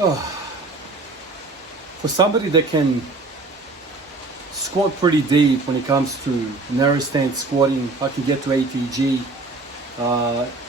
Oh, for somebody that can squat pretty deep when it comes to narrow stance squatting, I can get to ATG.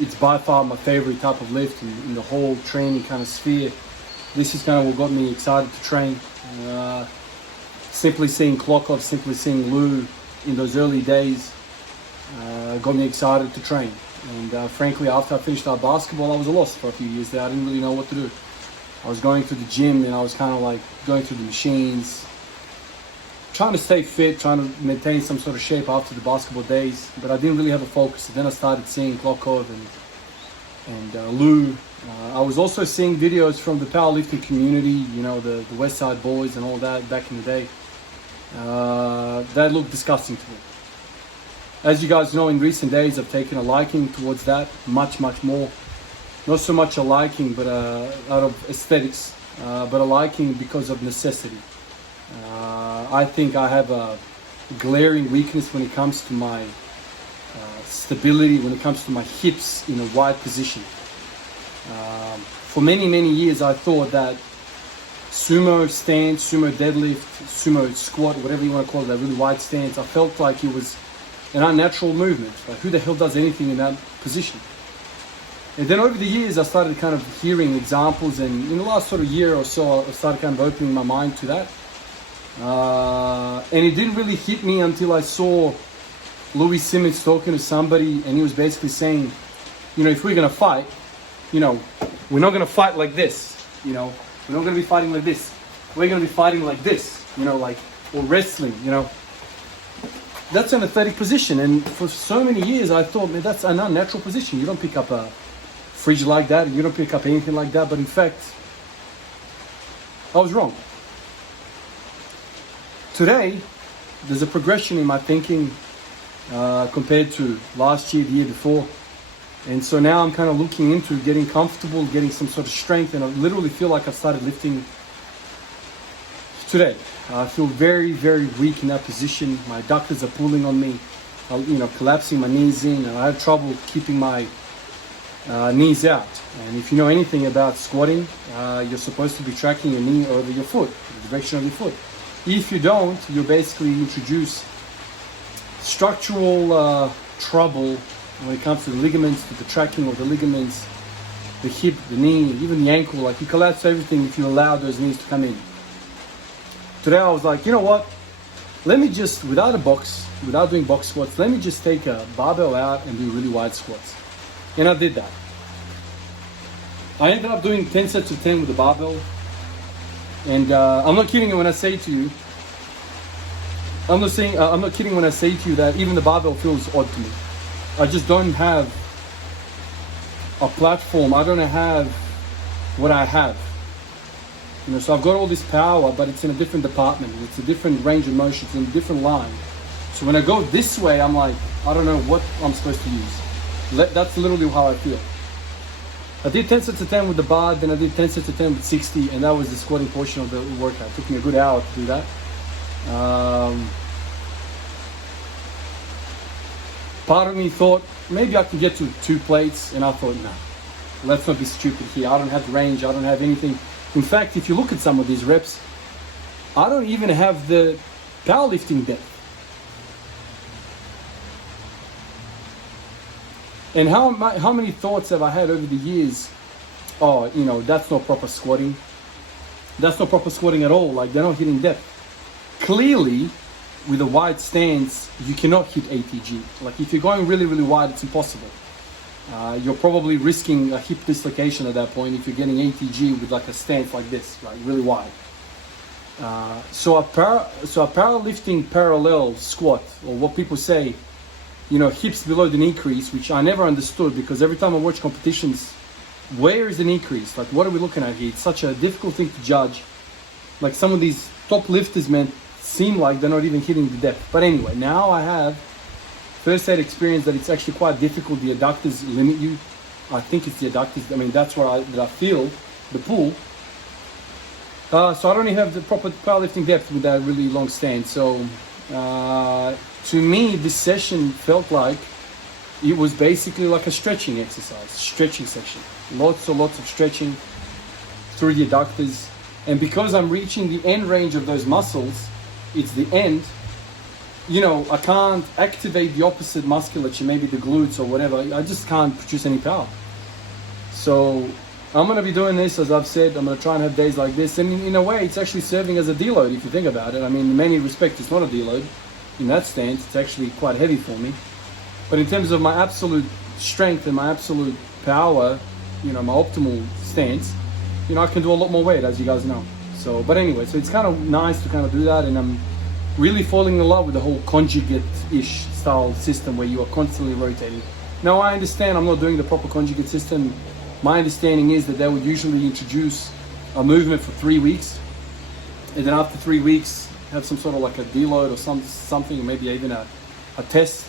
It's by far my favorite type of lift in the whole training kind of sphere. This is kind of what got me excited to train. Simply seeing Klokov, simply seeing Lou in those early days got me excited to train. And frankly, after I finished our basketball, I was lost for a few years there. I didn't really know what to do. I was going to the gym and I was kind of like going through the machines, trying to stay fit, trying to maintain some sort of shape after the basketball days, but I didn't really have a focus. And then I started seeing Klokov and Lou. I was also seeing videos from the powerlifting community, you know, the West Side Boys and all that back in the day. That looked disgusting to me. As you guys know, in recent days, I've taken a liking towards that, much more. Not so much a liking, but out of aesthetics, but a liking because of necessity. I think I have a glaring weakness when it comes to my stability, when it comes to my hips in a wide position. For many years, I thought that sumo stance, sumo deadlift, sumo squat, whatever you want to call it, that really wide stance, I felt like it was an unnatural movement. Like, who the hell does anything in that position? And then over the years, I started kind of hearing examples, and in the last sort of year or so, I started kind of opening my mind to that. And it didn't really hit me until I saw Louis Simmons talking to somebody, and he was basically saying, you know, if we're going to fight, you know, we're not going to fight like this, you know, we're not going to be fighting like this. We're going to be fighting like this, you know, like, or wrestling, you know. That's an athletic position, and for so many years I thought, man, that's an unnatural position. You don't pick up a fridge like that, you don't pick up anything like that, but in fact, I was wrong. Today, there's a progression in my thinking compared to last year, the year before, and so now I'm kind of looking into getting comfortable, getting some sort of strength, and I literally feel like I've started lifting today. I feel very weak in that position. My adductors are pulling on me, you know, collapsing my knees in, and I have trouble keeping my knees out. And if you know anything about squatting, you're supposed to be tracking your knee over your foot, the direction of your foot. If you don't, you basically introduce structural trouble when it comes to the ligaments, to the tracking of the ligaments, the hip, the knee, even the ankle. Like, you collapse everything if you allow those knees to come in. Today I was like, you know what? Let me just, without doing box squats, let me just take a barbell out and do really wide squats. And I did that. I ended up doing 10 sets of 10 with the barbell. And I'm not kidding when I say to you, I'm not kidding when I say to you that even the barbell feels odd to me. I just don't have a platform. I don't have what I have. You know, so I've got all this power, but it's in a different department. It's a different range of motion. It's in a different line. So when I go this way, I'm like, I don't know what I'm supposed to use. That's literally how I feel. I did 10 sets of 10 with the bar, then I did 10 sets of 10 with 60, and that was the squatting portion of the workout. It took me a good hour to do that. Part of me thought, maybe I can get to 2 plates, and I thought, no, let's not be stupid here. I don't have the range, I don't have anything. In fact, if you look at some of these reps, I don't even have the powerlifting depth. And how many thoughts have I had over the years? Oh, you know, that's not proper squatting. That's not proper squatting at all. Like, they're not hitting depth. Clearly, with a wide stance, you cannot hit ATG. Like, if you're going really wide, it's impossible. You're probably risking a hip dislocation at that point if you're getting ATG with like a stance like this, like really wide. So a powerlifting parallel squat, or what people say, you know, hips below the knee crease, which I never understood, because every time I watch competitions, where is the knee crease? Like, what are we looking at here? It's such a difficult thing to judge. Like, some of these top lifters, man, seem like they're not even hitting the depth. But anyway, now I have first-hand experience that it's actually quite difficult. The adductors limit you. I think it's the adductors. I mean, that's what I feel, the pull. So I don't even have the proper powerlifting depth with that really long stance. So to me, this session felt like it was basically like a stretching exercise, stretching session. Lots of stretching. through the adductors. And because I'm reaching the end range of those muscles, it's the end, you know, I can't activate the opposite musculature, maybe the glutes or whatever. I just can't produce any power. So I'm going to be doing this, as I've said. I'm going to try and have days like this. And in a way, it's actually serving as a deload if you think about it. I mean, in many respects, it's not a deload in that stance. It's actually quite heavy for me. But in terms of my absolute strength and my absolute power, you know, my optimal stance, you know, I can do a lot more weight, as you guys know. So, but anyway, so it's kind of nice to kind of do that. And I'm really falling in love with the whole conjugate-ish style system where you are constantly rotating. Now, I understand I'm not doing the proper conjugate system. My understanding is that they would usually introduce a movement for 3 weeks, and then after 3 weeks have some sort of like a deload or something, maybe even a test,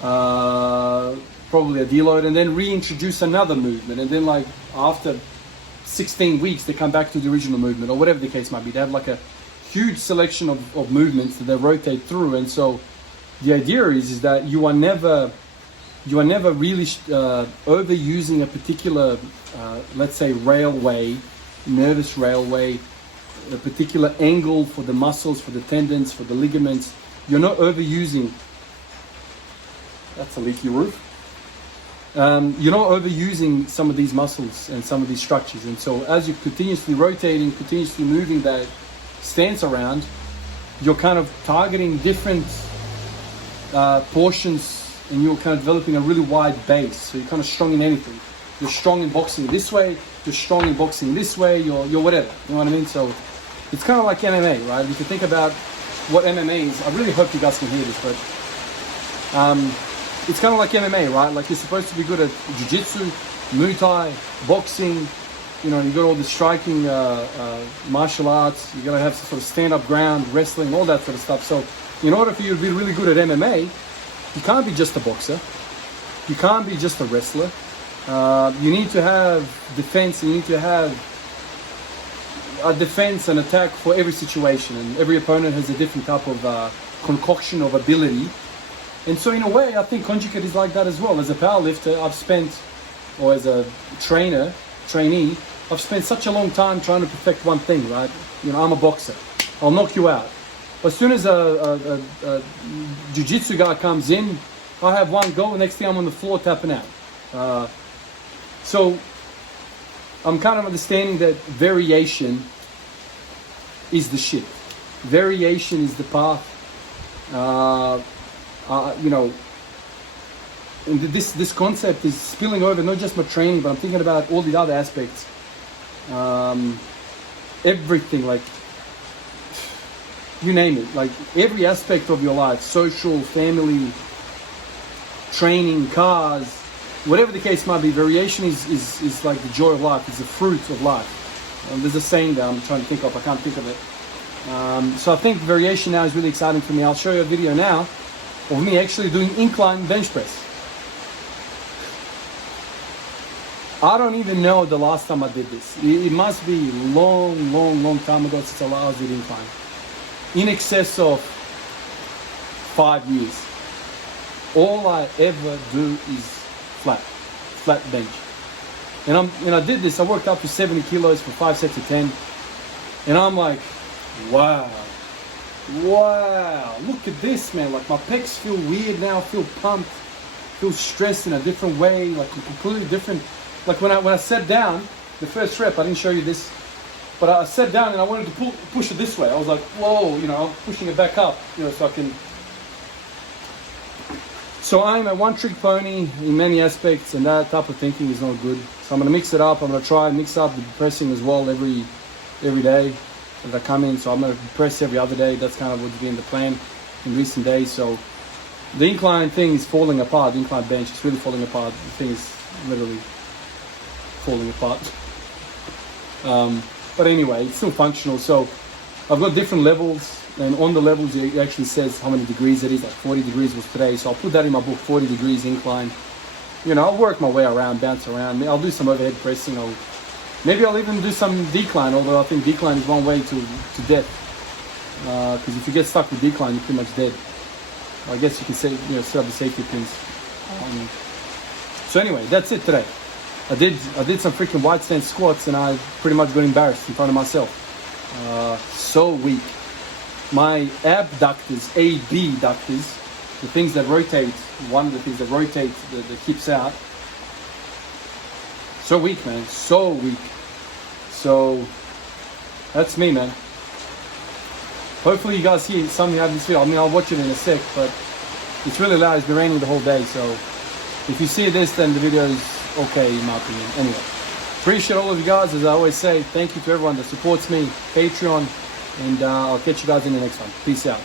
probably a deload, and then reintroduce another movement, and then like after 16 weeks they come back to the original movement, or whatever the case might be. They have like a huge selection of movements that they rotate through. And so the idea is that you are never really overusing a particular, let's say, nervous railway, a particular angle for the muscles, for the tendons, for the ligaments. You're not overusing. That's a leaky roof. You're not overusing some of these muscles and some of these structures. And so as you're continuously rotating, continuously moving that stance around, you're kind of targeting different portions, and you're kind of developing a really wide base. So you're kind of strong in anything. You're strong in boxing this way, you're strong in boxing this way, you're whatever. You know what I mean? So it's kind of like MMA, right? If you think about what MMA is, I really hope you guys can hear this, but it's kind of like MMA, right? Like you're supposed to be good at jiu-jitsu, Muay Thai, boxing, you know, and you got all the striking martial arts. You got to have some sort of stand-up ground, wrestling, all that sort of stuff. So in order for you to be really good at MMA, you can't be just a boxer. You can't be just a wrestler. You need to have defense. You need to have a defense and attack for every situation. And every opponent has a different type of concoction of ability. And so in a way, I think conjugate is like that as well. As a powerlifter, or as a trainee, I've spent such a long time trying to perfect one thing, right? You know, I'm a boxer. I'll knock you out. As soon as a jiu-jitsu guy comes in, I have one go, next thing I'm on the floor tapping out. So I'm kind of understanding that variation is the shit. Variation is the path. You know, and this concept is spilling over not just my training, but I'm thinking about all the other aspects. Everything, like, you name it, like every aspect of your life, social, family, training, cars, whatever the case might be, variation is like the joy of life, it's the fruit of life. There's a saying that I'm trying to think of, I can't think of it. So I think variation now is really exciting for me. I'll show you a video now of me actually doing incline bench press. I don't even know the last time I did this. It must be long time ago since I last did incline. In excess of 5 years. All I ever do is flat bench. And I did this, I worked up to 70 kilos for 5 sets of 10. And I'm like, wow, look at this, man. Like my pecs feel weird now, feel pumped, feel stressed in a different way, like completely different. Like when I sat down, the first rep, I didn't show you this, but I sat down and I wanted to push it this way. I was like, whoa, you know, I'm pushing it back up, you know, so I can. So I'm a one-trick pony in many aspects, and that type of thinking is not good. So I'm going to mix it up. I'm going to try and mix up the pressing as well every day as I come in. So I'm going to press every other day. That's kind of what's been the plan in recent days. So the incline thing is falling apart. The incline bench is really falling apart. The thing is literally falling apart. But anyway, it's still functional. So I've got different levels, and on the levels it actually says how many degrees it is. Like 40 degrees was today, so I'll put that in my book, 40 degrees incline. You know, I'll work my way around, bounce around. I'll do some overhead pressing. Maybe I'll even do some decline, although I think decline is one way to death. Because if you get stuck with decline, you're pretty much dead. I guess you can say, you know, set up the safety pins. So anyway, that's it today. I did some freaking wide stance squats, and I pretty much got embarrassed in front of myself. So weak. My abductors, abductors, the things that rotate, one of the things that rotate the hips out. So weak, man. So weak. So that's me, man. Hopefully you guys see something out of this video. I mean, I'll watch it in a sec, but it's really loud. It's been raining the whole day, so if you see this, then the video is okay, in my opinion. Anyway, appreciate all of you guys. As I always say, thank you to everyone that supports me, Patreon, and I'll catch you guys in the next one. Peace out.